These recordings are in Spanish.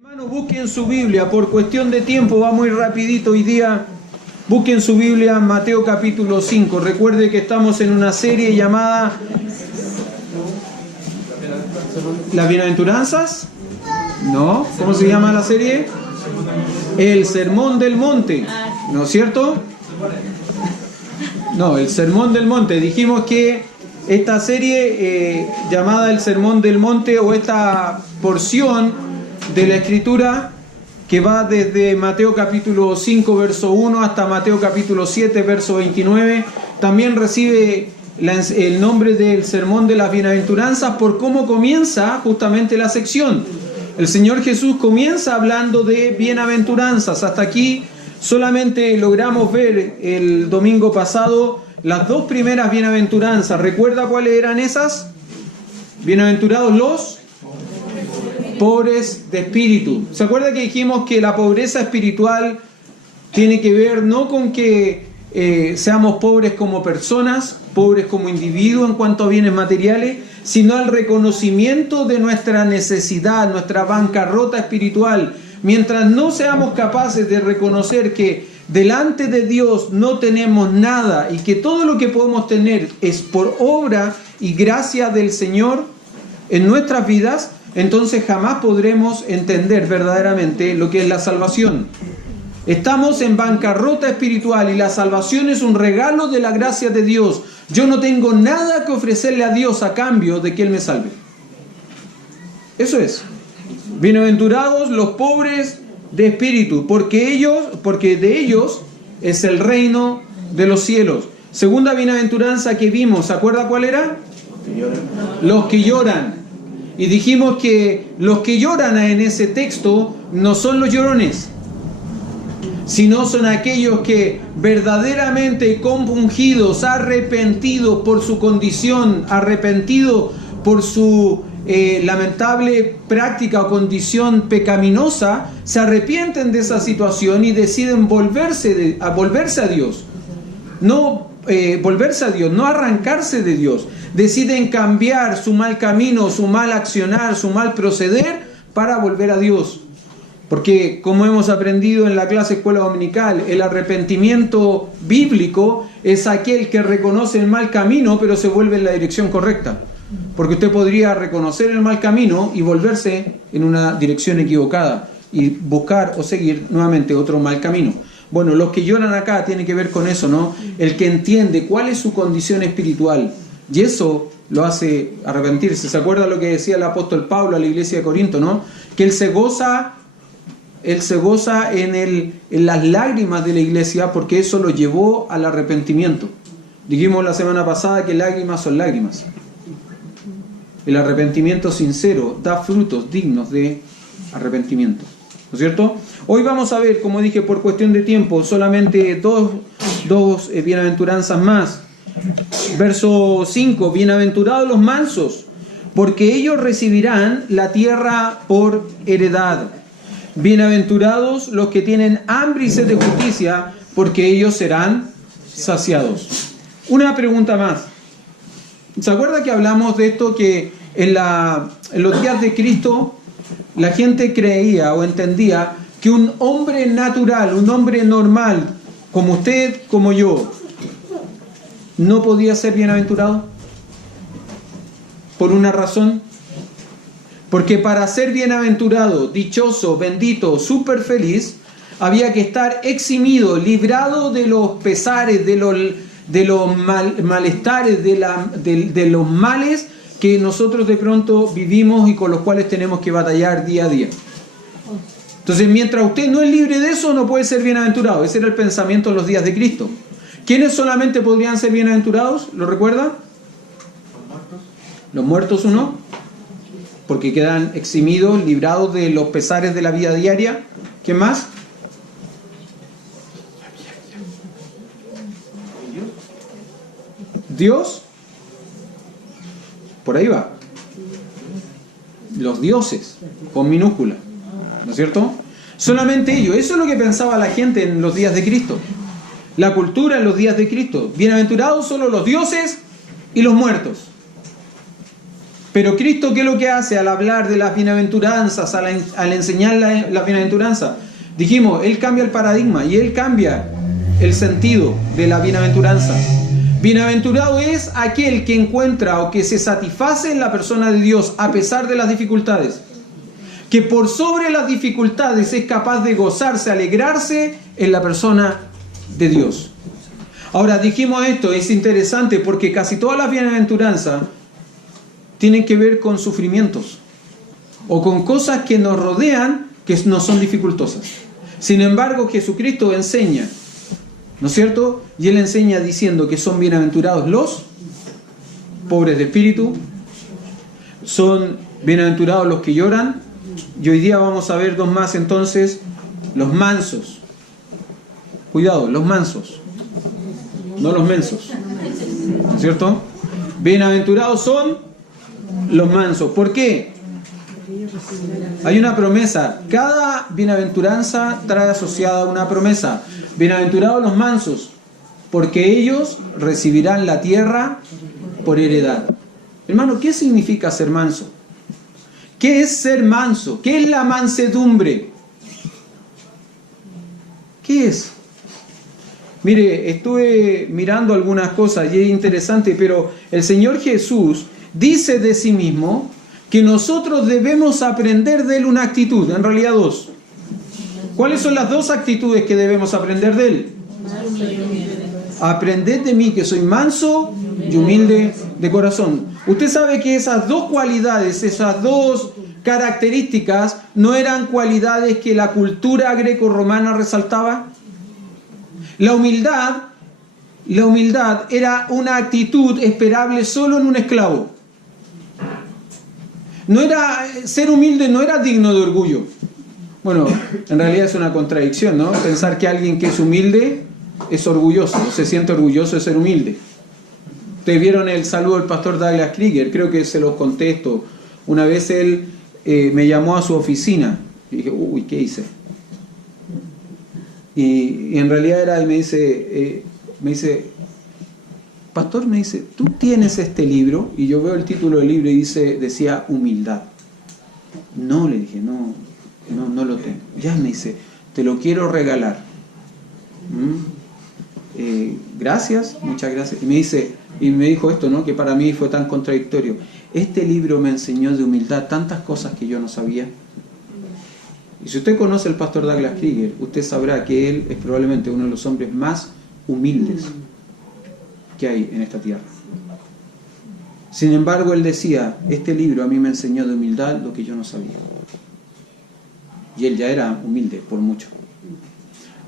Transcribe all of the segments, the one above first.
Hermanos, busquen su Biblia, por cuestión de tiempo, va muy rapidito hoy día. Busquen su Biblia, Mateo capítulo 5. Recuerde que estamos en una serie llamada ¿Las Bienaventuranzas? ¿No? ¿Cómo se llama la serie? El Sermón del Monte, ¿no es cierto? No, el Sermón del Monte. Dijimos que esta serie llamada el Sermón del Monte, o esta porción de la Escritura que va desde Mateo capítulo 5 verso 1 hasta Mateo capítulo 7 verso 29, también recibe el nombre del Sermón de las Bienaventuranzas por cómo comienza justamente la sección. El Señor Jesús comienza hablando de bienaventuranzas. Hasta aquí solamente logramos ver el domingo pasado las dos primeras bienaventuranzas. ¿Recuerda cuáles eran esas? Bienaventurados los pobres de espíritu. ¿Se acuerda que dijimos que la pobreza espiritual tiene que ver no con que seamos pobres como personas, pobres como individuos en cuanto a bienes materiales, sino al reconocimiento de nuestra necesidad, nuestra bancarrota espiritual? Mientras no seamos capaces de reconocer que delante de Dios no tenemos nada y que todo lo que podemos tener es por obra y gracia del Señor en nuestras vidas, entonces jamás podremos entender verdaderamente lo que es la salvación. Estamos en bancarrota espiritual y la salvación es un regalo de la gracia de Dios. Yo no tengo nada que ofrecerle a Dios a cambio de que Él me salve. Eso es. Bienaventurados los pobres de espíritu, porque de ellos es el reino de los cielos. Segunda bienaventuranza que vimos, ¿se acuerda cuál era? Los que lloran. Y dijimos que los que lloran en ese texto no son los llorones, sino son aquellos que verdaderamente compungidos, arrepentidos por su condición, arrepentidos por su lamentable práctica o condición pecaminosa, se arrepienten de esa situación y deciden volverse a Dios. No volverse a Dios, no arrancarse de Dios. Deciden cambiar su mal camino, su mal accionar, su mal proceder para volver a Dios. Porque como hemos aprendido en la clase escuela dominical, el arrepentimiento bíblico es aquel que reconoce el mal camino pero se vuelve en la dirección correcta. Porque usted podría reconocer el mal camino y volverse en una dirección equivocada y buscar o seguir nuevamente otro mal camino. Bueno, los que lloran acá tienen que ver con eso, ¿no? El que entiende cuál es su condición espiritual y eso lo hace arrepentirse. ¿Se acuerda lo que decía el apóstol Pablo a la iglesia de Corinto, ¿no? Que él se goza en las lágrimas de la iglesia porque eso lo llevó al arrepentimiento. Dijimos la semana pasada que lágrimas son lágrimas. El arrepentimiento sincero da frutos dignos de arrepentimiento, ¿no es cierto? Hoy vamos a ver, como dije, por cuestión de tiempo, solamente dos bienaventuranzas más. Verso 5, bienaventurados los mansos, porque ellos recibirán la tierra por heredad. Bienaventurados los que tienen hambre y sed de justicia, porque ellos serán saciados. Una pregunta más. ¿Se acuerda que hablamos de esto, que en los días de Cristo la gente creía o entendía que un hombre natural, un hombre normal, como usted, como yo, no podía ser bienaventurado? ¿Por una razón? Porque para ser bienaventurado, dichoso, bendito, súper feliz, había que estar eximido, librado de los pesares, de los malestares, de los males que nosotros de pronto vivimos y con los cuales tenemos que batallar día a día. Entonces, mientras usted no es libre de eso, no puede ser bienaventurado. Ese era el pensamiento en los días de Cristo. ¿Quiénes solamente podrían ser bienaventurados? ¿Lo recuerda? Los muertos, ¿no? Porque quedan eximidos, librados de los pesares de la vida diaria. ¿Qué más? Dios. Por ahí va. Los dioses, con minúscula. ¿No es cierto? Solamente ellos. Eso es lo que pensaba la gente en los días de Cristo. La cultura en los días de Cristo. Bienaventurados solo los dioses y los muertos. Pero Cristo, ¿qué es lo que hace al hablar de las bienaventuranzas, al enseñar la bienaventuranza? Dijimos, Él cambia el paradigma y Él cambia el sentido de la bienaventuranza. Bienaventurado es aquel que encuentra o que se satisface en la persona de Dios a pesar de las dificultades. Que por sobre las dificultades es capaz de gozarse, alegrarse en la persona de Dios. Ahora, dijimos esto, es interesante porque casi todas las bienaventuranzas tienen que ver con sufrimientos o con cosas que nos rodean que no son dificultosas. Sin embargo, Jesucristo enseña, ¿no es cierto? Y Él enseña diciendo que son bienaventurados los pobres de espíritu, son bienaventurados los que lloran, y hoy día vamos a ver dos más entonces, los mansos. Cuidado, los mansos, no los mensos, ¿no es cierto? Bienaventurados son los mansos. ¿Por qué? Hay una promesa. Cada bienaventuranza trae asociada una promesa. Bienaventurados los mansos, porque ellos recibirán la tierra por heredad. Hermano, ¿qué significa ser manso? ¿Qué es ser manso? ¿Qué es la mansedumbre? ¿Qué es? Mire, estuve mirando algunas cosas y es interesante, pero el Señor Jesús dice de sí mismo que nosotros debemos aprender de Él una actitud, en realidad dos. ¿Cuáles son las dos actitudes que debemos aprender de Él? Aprended de mí que soy manso y humilde de corazón. Usted sabe que esas dos cualidades, esas dos características, no eran cualidades que la cultura greco-romana resaltaba. La humildad era una actitud esperable solo en un esclavo. Ser humilde no era digno de orgullo. Bueno, en realidad es una contradicción, ¿no? Pensar que alguien que es humilde es orgulloso, se siente orgulloso de ser humilde. Ustedes vieron el saludo del pastor Douglas Krieger, creo que se los contesto. Una vez él me llamó a su oficina y dije, uy, ¿qué hice? Y en realidad era, y me dice, pastor, me dice, ¿tú tienes este libro? Y yo veo el título del libro y decía humildad. No, le dije, no lo tengo. Ya, me dice, te lo quiero regalar. Gracias, muchas gracias. Y me dijo esto, ¿no? Que para mí fue tan contradictorio. Este libro me enseñó de humildad tantas cosas que yo no sabía. Y si usted conoce al pastor Douglas Krieger, usted sabrá que él es probablemente uno de los hombres más humildes que hay en esta tierra. Sin embargo, él decía, este libro a mí me enseñó de humildad lo que yo no sabía. Y él ya era humilde por mucho.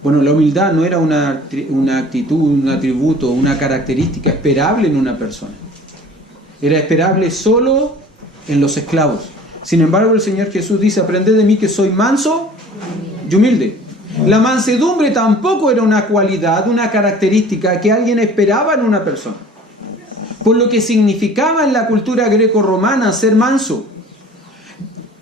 Bueno, la humildad no era una actitud, un atributo, una característica esperable en una persona. Era esperable solo en los esclavos. Sin embargo, el Señor Jesús dice, aprended de mí que soy manso y humilde. La mansedumbre tampoco era una cualidad, una característica que alguien esperaba en una persona. Por lo que significaba en la cultura greco-romana ser manso.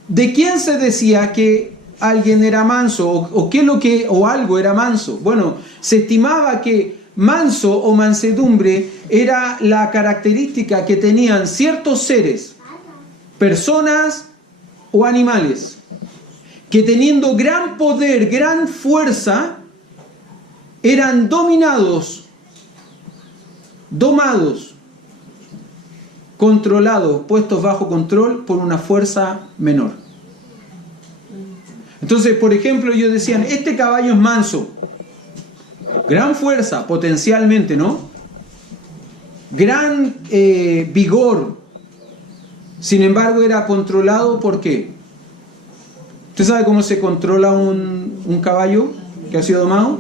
¿De quién se decía que alguien era manso o algo era manso? Bueno, se estimaba que manso o mansedumbre era la característica que tenían ciertos seres, personas o animales, que teniendo gran poder, gran fuerza, eran domados, controlados, puestos bajo control por una fuerza menor. Entonces, por ejemplo, ellos decían, este caballo es manso, gran fuerza, potencialmente, ¿no? Gran vigor. Sin embargo, era controlado, ¿por qué? ¿Usted sabe cómo se controla un caballo que ha sido domado?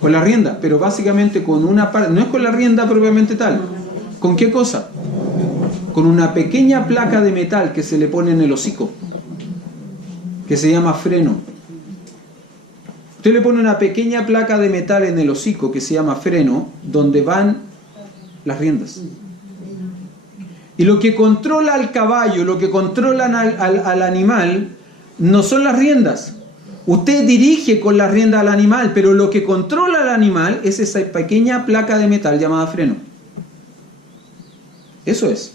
Con la rienda, pero básicamente con una parte, no es con la rienda propiamente tal. ¿Con qué cosa? Con una pequeña placa de metal que se le pone en el hocico, que se llama freno. Usted le pone una pequeña placa de metal en el hocico que se llama freno, donde van las riendas. Y lo que controla al caballo, lo que controlan al animal, no son las riendas. Usted dirige con la rienda al animal, pero lo que controla al animal es esa pequeña placa de metal llamada freno. Eso es.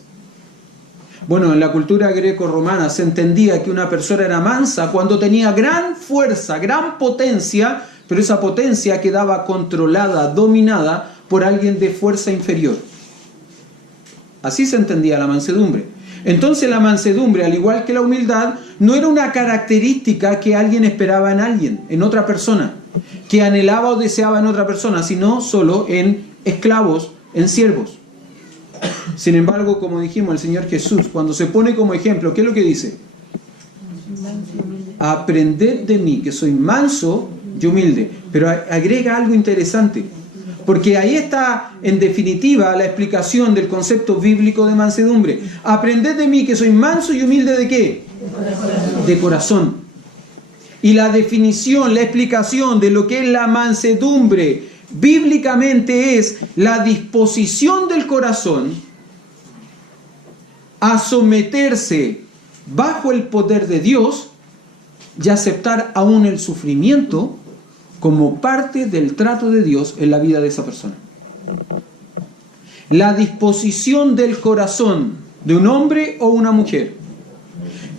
Bueno, en la cultura greco-romana se entendía que una persona era mansa cuando tenía gran fuerza, gran potencia, pero esa potencia quedaba controlada, dominada por alguien de fuerza inferior. Así se entendía la mansedumbre. Entonces la mansedumbre, al igual que la humildad, no era una característica que alguien esperaba en alguien, en otra persona, que anhelaba o deseaba en otra persona, sino solo en esclavos, en siervos. Sin embargo, como dijimos, el Señor Jesús, cuando se pone como ejemplo, ¿qué es lo que dice? Aprended de mí, que soy manso y humilde. Pero agrega algo interesante, porque ahí está, en definitiva, la explicación del concepto bíblico de mansedumbre. Aprended de mí, que soy manso y humilde, ¿de qué? De corazón. Y la definición, la explicación de lo que es la mansedumbre bíblicamente es la disposición del corazón a someterse bajo el poder de Dios y aceptar aún el sufrimiento como parte del trato de Dios en la vida de esa persona. La disposición del corazón de un hombre o una mujer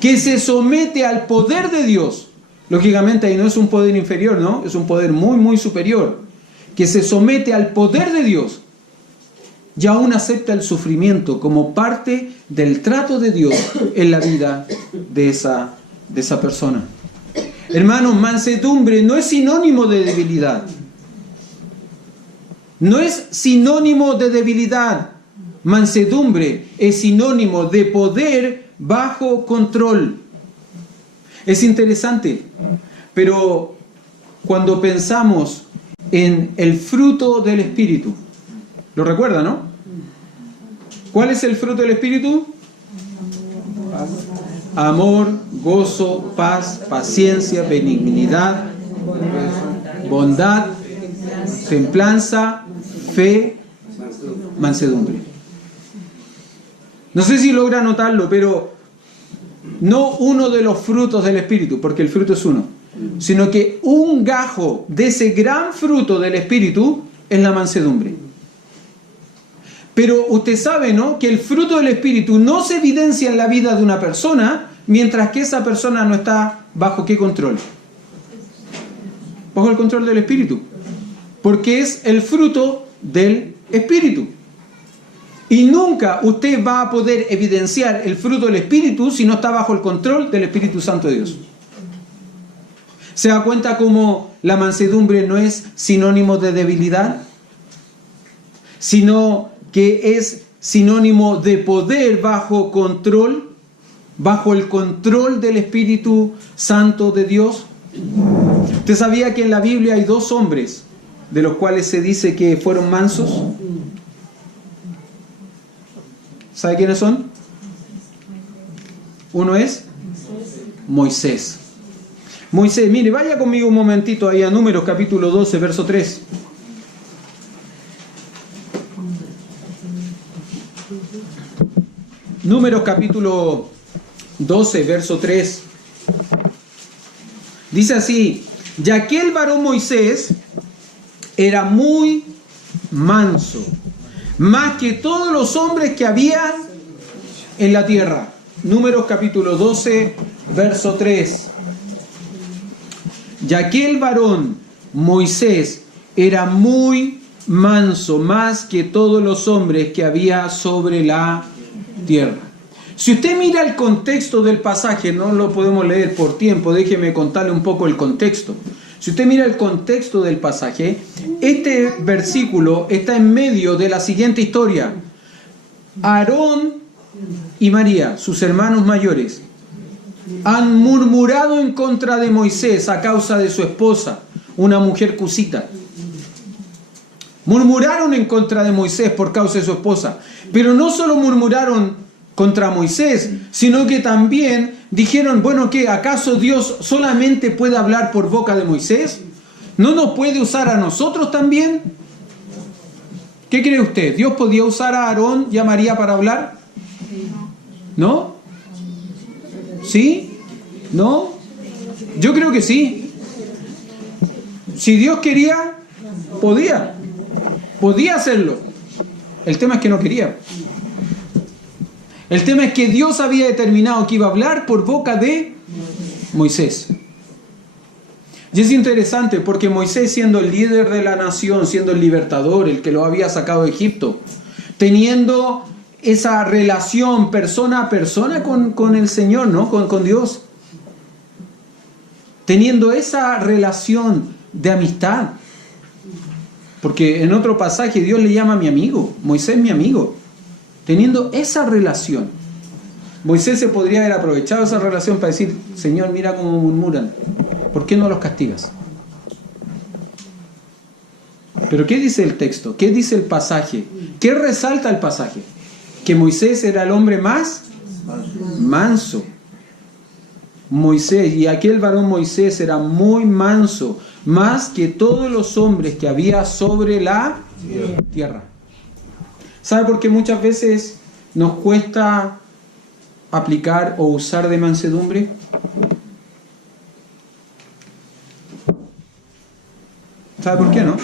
que se somete al poder de Dios, lógicamente ahí no es un poder inferior, ¿no? Es un poder muy, muy superior, que se somete al poder de Dios y aún acepta el sufrimiento como parte del trato de Dios en la vida de esa persona. Hermanos, mansedumbre no es sinónimo de debilidad. No es sinónimo de debilidad. Mansedumbre es sinónimo de poder bajo control. Es interesante, pero cuando pensamos en el fruto del Espíritu, ¿lo recuerda, no? ¿Cuál es el fruto del Espíritu? Amor, gozo, paz, paciencia, benignidad, bondad, templanza, fe, mansedumbre. No sé si logra notarlo, pero no uno de los frutos del Espíritu, porque el fruto es uno, sino que un gajo de ese gran fruto del Espíritu es la mansedumbre. Pero usted sabe, ¿no?, que el fruto del Espíritu no se evidencia en la vida de una persona mientras que esa persona no está bajo ¿qué control? Bajo el control del Espíritu. Porque es el fruto del Espíritu. Y nunca usted va a poder evidenciar el fruto del Espíritu si no está bajo el control del Espíritu Santo de Dios. ¿Se da cuenta cómo la mansedumbre no es sinónimo de debilidad? Sino que es sinónimo de poder bajo control, bajo el control del Espíritu Santo de Dios. ¿Usted sabía que en la Biblia hay 2 hombres de los cuales se dice que fueron mansos? ¿Sabe quiénes son? Uno es Moisés. Moisés, mire, vaya conmigo un momentito ahí a Números capítulo 12, verso 3. Números capítulo 12, verso 3. Dice así: y aquel varón Moisés era muy manso, más que todos los hombres que habían en la tierra. Números capítulo 12, verso 3. Y aquel varón Moisés era muy manso, más que todos los hombres que había sobre la tierra. Si usted mira el contexto del pasaje, no lo podemos leer por tiempo, déjeme contarle un poco el contexto. Si usted mira el contexto del pasaje, este versículo está en medio de la siguiente historia. Aarón y María, sus hermanos mayores, han murmurado en contra de Moisés a causa de su esposa, una mujer cusita. Murmuraron en contra de Moisés por causa de su esposa. Pero no solo murmuraron contra Moisés, sino que también dijeron, bueno, ¿qué? ¿Acaso Dios solamente puede hablar por boca de Moisés? ¿No nos puede usar a nosotros también? ¿Qué cree usted? ¿Dios podía usar a Aarón y a María para hablar? ¿No? ¿Sí? ¿No? Yo creo que sí. Si Dios quería, podía hacerlo. El tema es que no quería. El tema es que Dios había determinado que iba a hablar por boca de Moisés. Y es interesante porque Moisés, siendo el líder de la nación, siendo el libertador, el que lo había sacado de Egipto, teniendo esa relación persona a persona con el Señor, ¿no? Con Dios, teniendo esa relación de amistad, porque en otro pasaje Dios le llama mi amigo, Moisés mi amigo, teniendo esa relación, Moisés se podría haber aprovechado esa relación para decir: Señor, mira cómo murmuran, ¿por qué no los castigas? Pero ¿qué dice el texto? ¿Qué dice el pasaje? ¿Qué resalta el pasaje? Que Moisés era el hombre más manso. Moisés, y aquel varón Moisés era muy manso, más que todos los hombres que había sobre la tierra. ¿Sabe por qué muchas veces nos cuesta aplicar o usar de mansedumbre? ¿Sabe por qué no?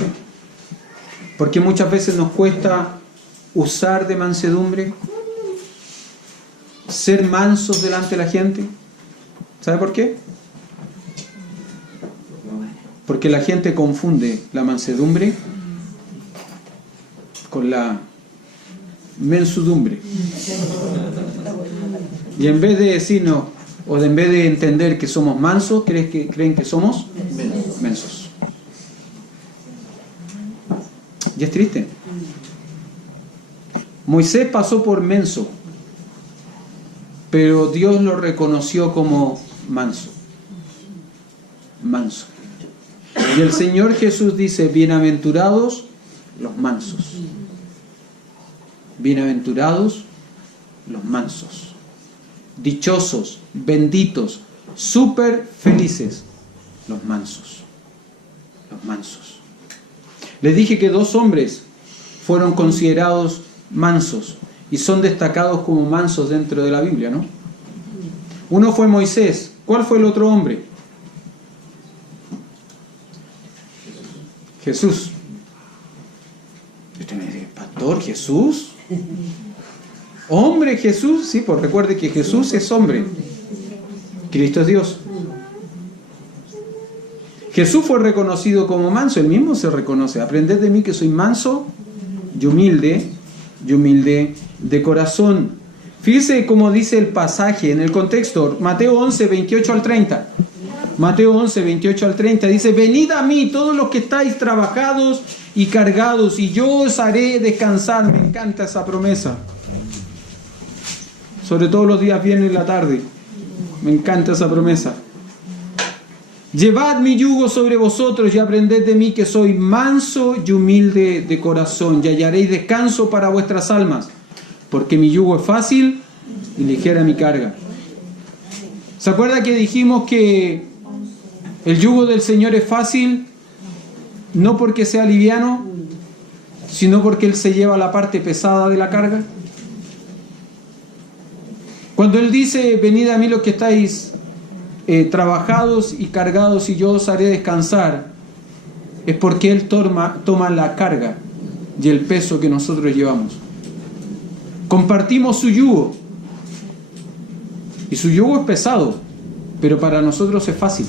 Porque muchas veces nos cuesta usar de mansedumbre, ser mansos delante de la gente. ¿Sabe por qué? Porque la gente confunde la mansedumbre con la mensudumbre. Y en vez de decirnos, o en vez de entender que somos mansos, creen que somos mensos. Y es triste. Moisés pasó por menso, pero Dios lo reconoció como manso. Manso. Y el Señor Jesús dice: bienaventurados los mansos. Bienaventurados los mansos. Dichosos, benditos, súper felices los mansos. Los mansos. Les dije que 2 hombres fueron considerados mansos y son destacados como mansos dentro de la Biblia, ¿no? Uno fue Moisés. ¿Cuál fue el otro hombre? Jesús. Y usted me dice: ¿Pastor Jesús? ¿Hombre Jesús? Sí, pues recuerde que Jesús es hombre. Cristo es Dios. Jesús fue reconocido como manso, él mismo se reconoce: aprended de mí que soy manso y humilde de corazón. Fíjese cómo dice el pasaje en el contexto, Mateo 11, 28 al 30. Mateo 11, 28 al 30 dice: venid a mí todos los que estáis trabajados y cargados, y yo os haré descansar. Me encanta esa promesa. Sobre todo los días viernes en la tarde. Me encanta esa promesa. Llevad mi yugo sobre vosotros y aprended de mí que soy manso y humilde de corazón, y hallaréis descanso para vuestras almas, porque mi yugo es fácil y ligera mi carga. ¿Se acuerda que dijimos que el yugo del Señor es fácil? No porque sea liviano, sino porque Él se lleva la parte pesada de la carga. Cuando Él dice: venid a mí los que estáis trabajados y cargados, y yo os haré descansar, es porque Él toma la carga y el peso que nosotros llevamos. Compartimos su yugo, y su yugo es pesado, pero para nosotros es fácil,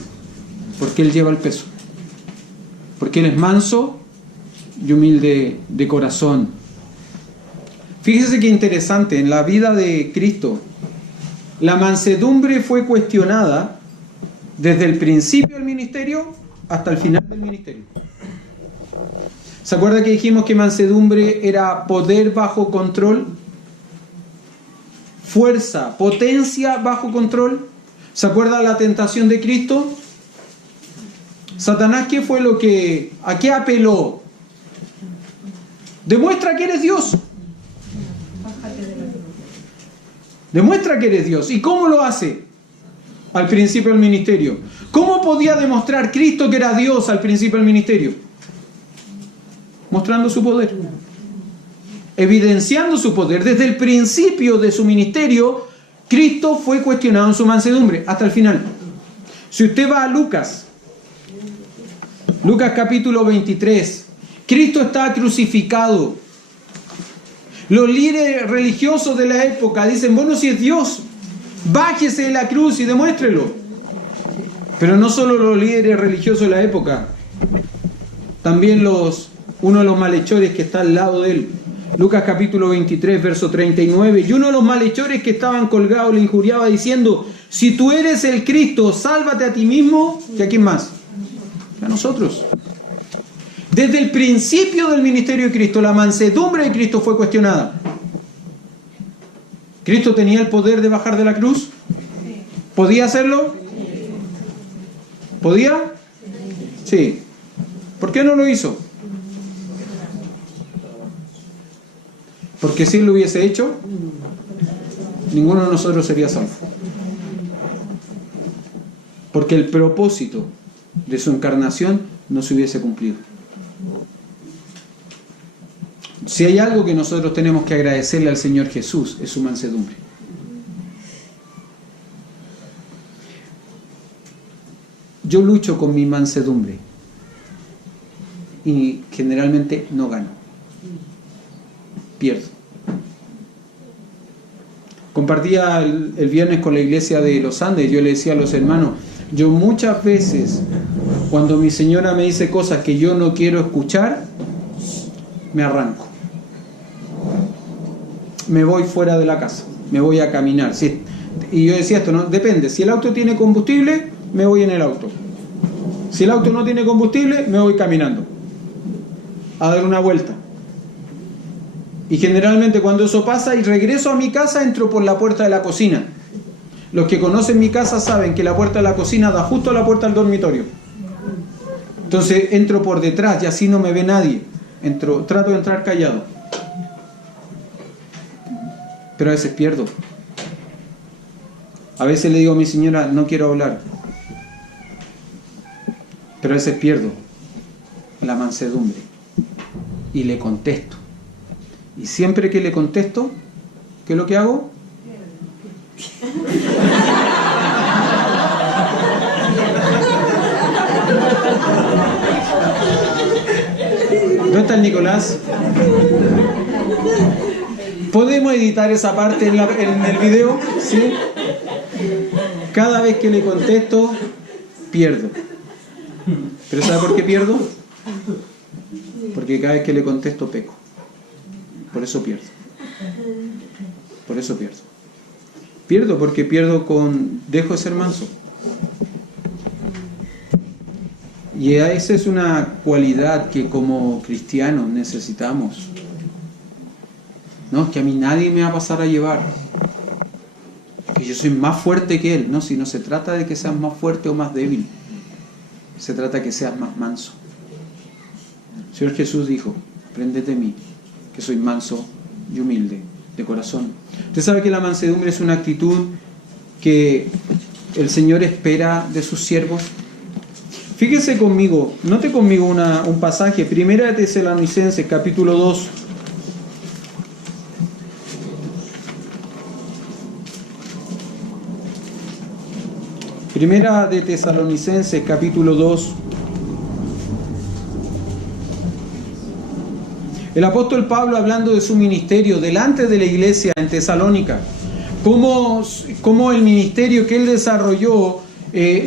porque Él lleva el peso, porque Él es manso y humilde de corazón. Fíjese qué interesante, en la vida de Cristo la mansedumbre fue cuestionada desde el principio del ministerio hasta el final del ministerio. ¿Se acuerda que dijimos que mansedumbre era poder bajo control? Fuerza, potencia bajo control. ¿Se acuerda la tentación de Cristo? Satanás, ¿qué fue a qué apeló? Demuestra que eres Dios. Demuestra que eres Dios. ¿Y cómo lo hace? Al principio del ministerio. ¿Cómo podía demostrar Cristo que era Dios al principio del ministerio? Mostrando su poder. Evidenciando su poder. Desde el principio de su ministerio, Cristo fue cuestionado en su mansedumbre hasta el final. Si usted va a Lucas capítulo 23, Cristo está crucificado. Los líderes religiosos de la época dicen, bueno, si es Dios, bájese de la cruz y demuéstrelo. Pero no solo los líderes religiosos de la época, también uno de los malhechores que está al lado de él. Lucas capítulo 23, verso 39. Y uno de los malhechores que estaban colgados le injuriaba diciendo, si tú eres el Cristo, sálvate a ti mismo y a quién más. A nosotros. Desde el principio del ministerio de Cristo, la mansedumbre de Cristo fue cuestionada. ¿Cristo tenía el poder de bajar de la cruz? ¿Podía hacerlo? ¿Podía? Sí. ¿Por qué no lo hizo? Porque si él lo hubiese hecho, ninguno de nosotros sería salvo. Porque el propósito de su encarnación no se hubiese cumplido. Si hay algo que nosotros tenemos que agradecerle al Señor Jesús, es su mansedumbre. Yo lucho con mi mansedumbre y generalmente no gano. Pierdo. Compartía el viernes con la iglesia de los Andes. Yo le decía a los hermanos, yo muchas veces cuando mi señora me dice cosas que yo no quiero escuchar, me arranco. Me voy fuera de la casa, me voy a caminar. Y yo decía esto, ¿no? Depende, si el auto tiene combustible, me voy en el auto. Si el auto no tiene combustible, me voy caminando a dar una vuelta. Y generalmente cuando eso pasa y regreso a mi casa, entro por la puerta de la cocina. Los que conocen mi casa saben que la puerta de la cocina da justo a la puerta del dormitorio. Entonces entro por detrás y así no me ve nadie. Trato de entrar callado. Pero a veces pierdo. A veces le digo a mi señora, no quiero hablar. Pero a veces pierdo la mansedumbre. Y le contesto. Y siempre que le contesto, ¿qué es lo que hago? ¿Dónde está el Nicolás? ¿Podemos editar esa parte en el video? ¿Sí? Cada vez que le contesto, pierdo. ¿Pero sabe por qué pierdo? Porque cada vez que le contesto, peco. Por eso pierdo. Por eso pierdo. Pierdo porque dejo de ser manso. Y esa es una cualidad que como cristianos necesitamos. No, es que a mí nadie me va a pasar a llevar. Que yo soy más fuerte que él. No, si no se trata de que seas más fuerte o más débil. Se trata de que seas más manso. El Señor Jesús dijo, aprended de mí, que soy manso y humilde de corazón. Usted sabe que la mansedumbre es una actitud que el Señor espera de sus siervos. Fíjese conmigo, note conmigo un pasaje, Primera de Tesalonicenses, capítulo 2. Primera de Tesalonicenses, capítulo 2. El apóstol Pablo, hablando de su ministerio delante de la iglesia en Tesalónica, cómo el ministerio que él desarrolló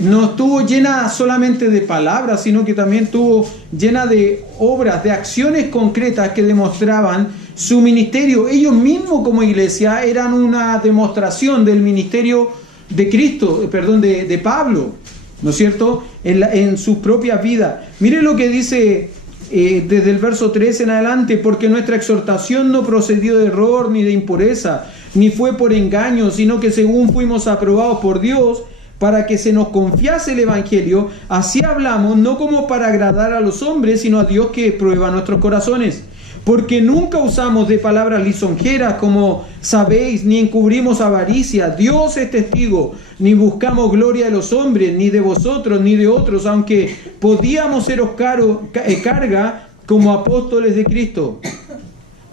no estuvo llena solamente de palabras, sino que también estuvo llena de obras, de acciones concretas que demostraban su ministerio. Ellos mismos como iglesia eran una demostración del ministerio de Cristo, de Pablo, ¿no es cierto? En sus propias vidas. Mire lo que dice desde el verso 3 en adelante, porque nuestra exhortación no procedió de error ni de impureza, ni fue por engaño, sino que según fuimos aprobados por Dios, para que se nos confiase el Evangelio, así hablamos, no como para agradar a los hombres, sino a Dios que prueba nuestros corazones. Porque nunca usamos de palabras lisonjeras, como sabéis, ni encubrimos avaricia. Dios es testigo, ni buscamos gloria de los hombres, ni de vosotros, ni de otros, aunque podíamos seros carga como apóstoles de Cristo.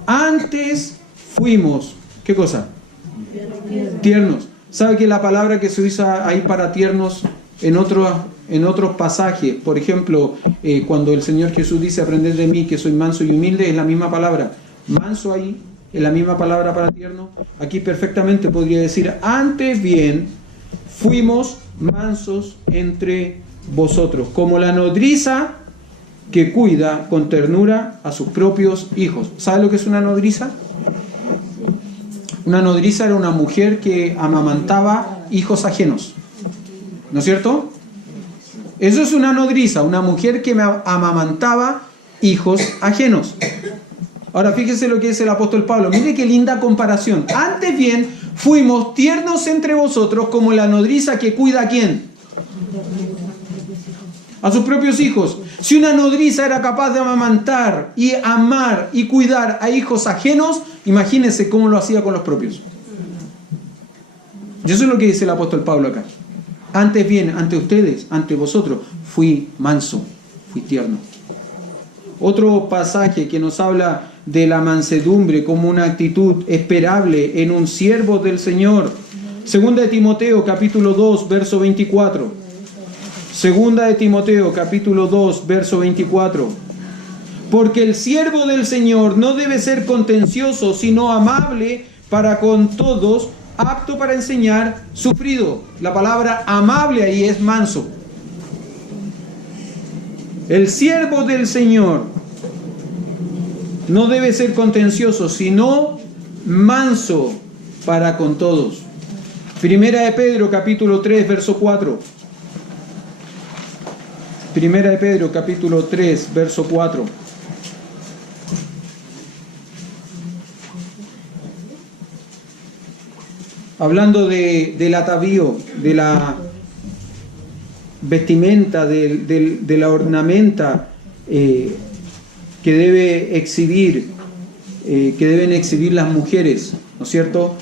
Antes fuimos, ¿qué cosa? Tiernos. ¿Sabe que la palabra que se usa ahí para tiernos en otros pasajes, por ejemplo, cuando el Señor Jesús dice aprended de mí que soy manso y humilde, es la misma palabra? Manso ahí es la misma palabra para tierno. Aquí perfectamente podría decir, antes bien fuimos mansos entre vosotros, como la nodriza que cuida con ternura a sus propios hijos. ¿Sabe lo que es una nodriza? Una nodriza era una mujer que amamantaba hijos ajenos, ¿no es cierto? Eso es una nodriza, una mujer que amamantaba hijos ajenos. Ahora fíjese lo que dice el apóstol Pablo. Mire qué linda comparación. Antes bien, fuimos tiernos entre vosotros como la nodriza que cuida ¿a quién? A sus propios hijos. Si una nodriza era capaz de amamantar y amar y cuidar a hijos ajenos, imagínense cómo lo hacía con los propios. Y eso es lo que dice el apóstol Pablo acá. Antes bien, ante ustedes, ante vosotros, fui manso, fui tierno. Otro pasaje que nos habla de la mansedumbre como una actitud esperable en un siervo del Señor. Segunda de Timoteo, capítulo 2, verso 24. Segunda de Timoteo, capítulo 2, verso 24. Porque el siervo del Señor no debe ser contencioso, sino amable para con todos, apto para enseñar, sufrido. La palabra amable ahí es manso. El siervo del Señor no debe ser contencioso, sino manso para con todos. Primera de Pedro, capítulo 3, verso 4. Primera de Pedro, capítulo 3, verso 4. Hablando del atavío, de la vestimenta, de la ornamenta que debe exhibir, que deben exhibir las mujeres, ¿no es cierto?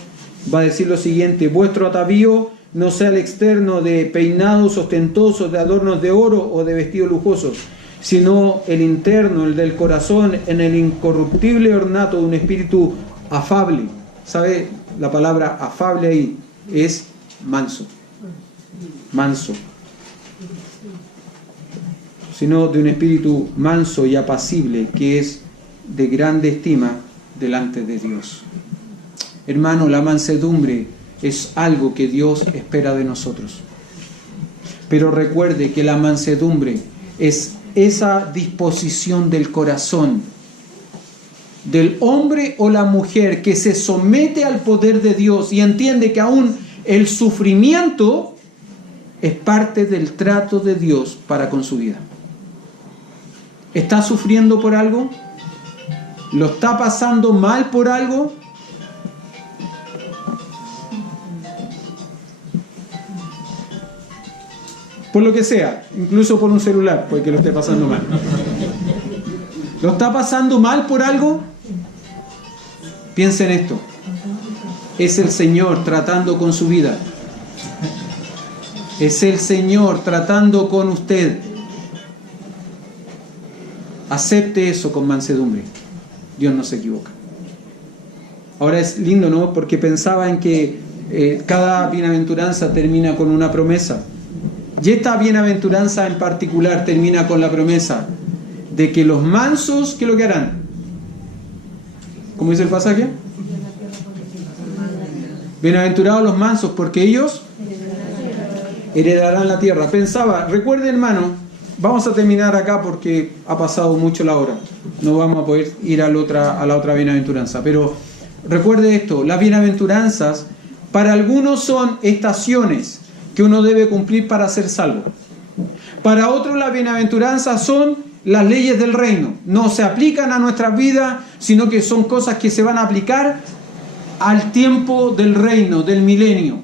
Va a decir lo siguiente: vuestro atavío no sea el externo de peinados ostentosos, de adornos de oro o de vestidos lujosos, sino el interno, el del corazón, en el incorruptible ornato de un espíritu afable. ¿Sabe? La palabra afable ahí es manso. Manso. Sino de un espíritu manso y apacible, que es de grande estima delante de Dios. Hermano, la mansedumbre es algo que Dios espera de nosotros. Pero recuerde que la mansedumbre es esa disposición del corazón del hombre o la mujer que se somete al poder de Dios y entiende que aún el sufrimiento es parte del trato de Dios para con su vida. ¿Está sufriendo por algo? ¿Lo está pasando mal por algo? Por lo que sea, incluso por un celular, puede que lo esté pasando mal. ¿Lo está pasando mal por algo? Piensa en esto. Es el Señor tratando con su vida. Es el Señor tratando con usted. Acepte eso con mansedumbre. Dios no se equivoca. Ahora es lindo, ¿no? Porque pensaba en que cada bienaventuranza termina con una promesa. Y esta bienaventuranza en particular termina con la promesa de que los mansos, ¿qué es lo que harán? ¿Cómo dice el pasaje? Bienaventurados los mansos, porque ellos heredarán la tierra. Pensaba, recuerde hermano, vamos a terminar acá porque ha pasado mucho la hora. No vamos a poder ir a la otra bienaventuranza. Pero recuerde esto, las bienaventuranzas para algunos son estaciones que uno debe cumplir para ser salvo. Para otros las bienaventuranzas son las leyes del reino. No se aplican a nuestras vidas, sino que son cosas que se van a aplicar al tiempo del reino, del milenio.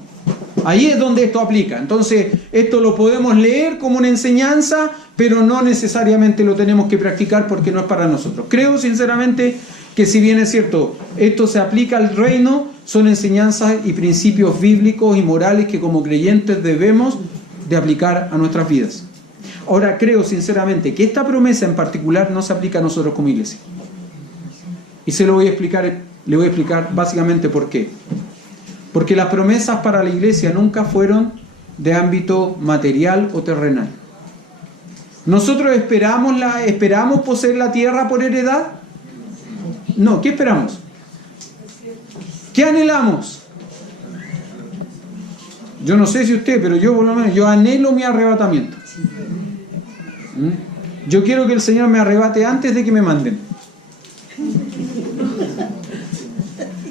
Ahí es donde esto aplica. Entonces, esto lo podemos leer como una enseñanza, pero no necesariamente lo tenemos que practicar porque no es para nosotros. Creo sinceramente que si bien es cierto, esto se aplica al reino, son enseñanzas y principios bíblicos y morales que como creyentes debemos de aplicar a nuestras vidas. Ahora, creo sinceramente que esta promesa en particular no se aplica a nosotros como iglesia. Y le voy a explicar básicamente por qué. Porque las promesas para la iglesia nunca fueron de ámbito material o terrenal. ¿Nosotros esperamos poseer la tierra por heredad? No, ¿qué esperamos? ¿Qué anhelamos? Yo no sé si usted, pero yo por lo menos, yo anhelo mi arrebatamiento. Yo quiero que el Señor me arrebate antes de que me manden.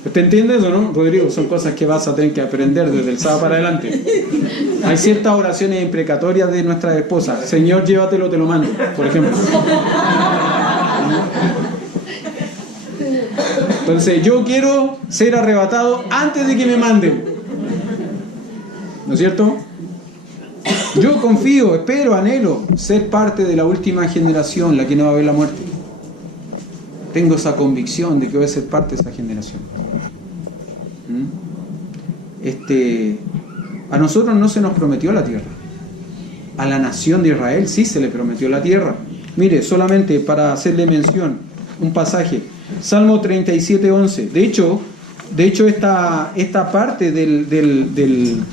¿Usted entiende eso, no, Rodrigo? Son cosas que vas a tener que aprender desde el sábado para adelante. Hay ciertas oraciones imprecatorias de nuestras esposas. Señor, llévatelo, te lo mando, por ejemplo. Entonces, yo quiero ser arrebatado antes de que me manden. ¿No es cierto? Yo confío, espero, anhelo ser parte de la última generación, la que no va a ver la muerte. Tengo esa convicción de que voy a ser parte de esa generación. A nosotros no se nos prometió la tierra. A la nación de Israel sí se le prometió la tierra. Mire, solamente para hacerle mención, un pasaje. Salmo 37:11. De hecho esta parte del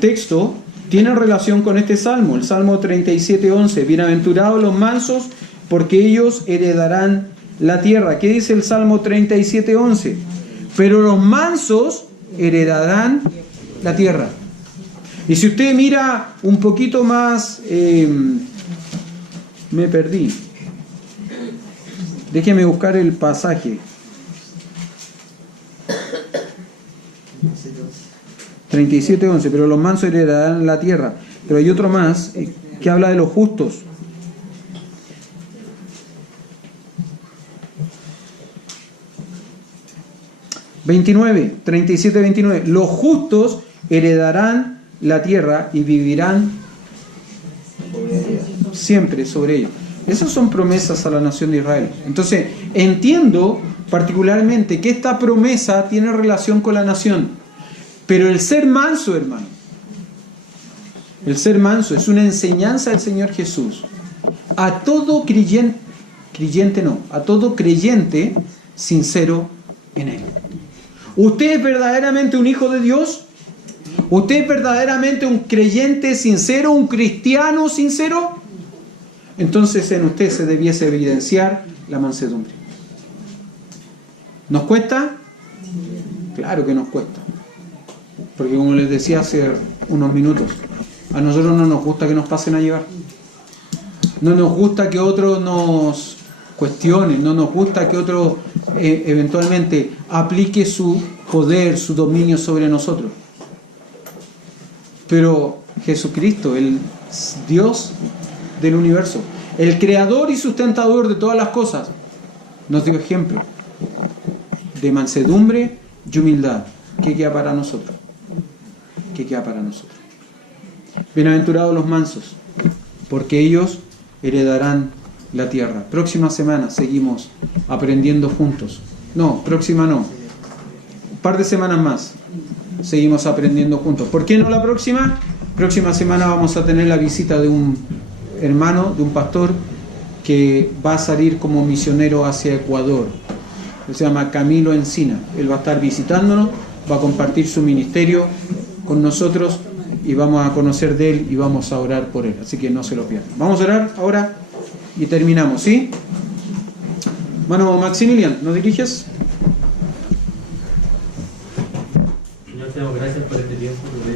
texto tiene relación con este salmo, el Salmo 37:11. Bienaventurados los mansos, porque ellos heredarán la tierra. ¿Qué dice el Salmo 37:11? Pero los mansos heredarán la tierra. Y si usted mira un poquito más, me perdí. Déjeme buscar el pasaje. 37:11, pero los mansos heredarán la tierra. Pero hay otro más que habla de los justos. ...29, 37-29... los justos heredarán la tierra y vivirán siempre sobre ellos. Esas son promesas a la nación de Israel. Entonces, entiendo particularmente que esta promesa tiene relación con la nación. Pero el ser manso, hermano, el ser manso es una enseñanza del Señor Jesús a todo a todo creyente sincero en Él. ¿Usted es verdaderamente un hijo de Dios? ¿Usted es verdaderamente un creyente sincero, un cristiano sincero? Entonces en usted se debiese evidenciar la mansedumbre. ¿Nos cuesta? Claro que nos cuesta. Porque como les decía hace unos minutos, a nosotros no nos gusta que nos pasen a llevar. No nos gusta que otros nos cuestionen, no nos gusta que otro eventualmente aplique su poder, su dominio sobre nosotros. Pero Jesucristo, el Dios del universo, el creador y sustentador de todas las cosas, nos dio ejemplo de mansedumbre y humildad. ¿Qué queda para nosotros? ¿Qué queda para nosotros? Bienaventurados los mansos, porque ellos heredarán la tierra. Próxima semana seguimos aprendiendo juntos. No, próxima no. Un par de semanas más seguimos aprendiendo juntos. ¿Por qué no la próxima? Próxima semana vamos a tener la visita de un hermano, de un pastor que va a salir como misionero hacia Ecuador. Se llama Camilo Encina. Él va a estar visitándonos, va a compartir su ministerio con nosotros y vamos a conocer de él y vamos a orar por él. Así que no se lo pierdan. Vamos a orar ahora y terminamos, ¿sí? Bueno, Maximilian, ¿nos diriges? Señor, te damos gracias por este tiempo que